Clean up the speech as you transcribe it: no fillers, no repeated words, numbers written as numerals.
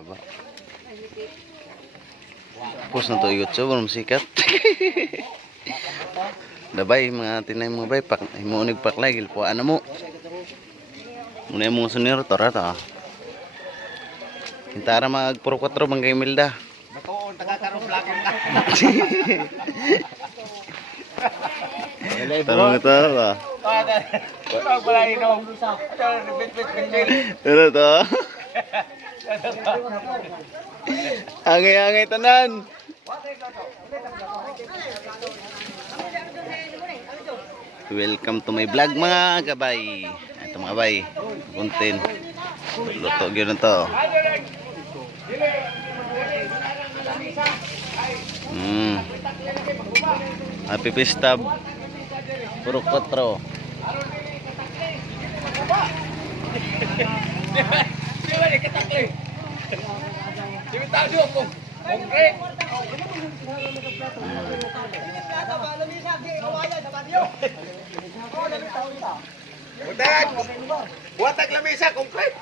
Aba. Post na to YouTube, walang sikat. Dabay, mga tinay mga bay, himunig paklay, gilpo, ano mo? Muna yung mga suniro, tora ta. Hintara magpuro 4, manggay milda. Batoon, taga-karong blakon ka. Tarong ito, ba? Ito pala inom. Ano to? Angay-angay tanan. Welcome to my vlog mga kabay. Ito mga kabay, content. Luto gyud to. Happy Pista. Puro 4. Di ba nagkatakli? Di ba tayo diyo kung konkret? Buatag lamisa konkret.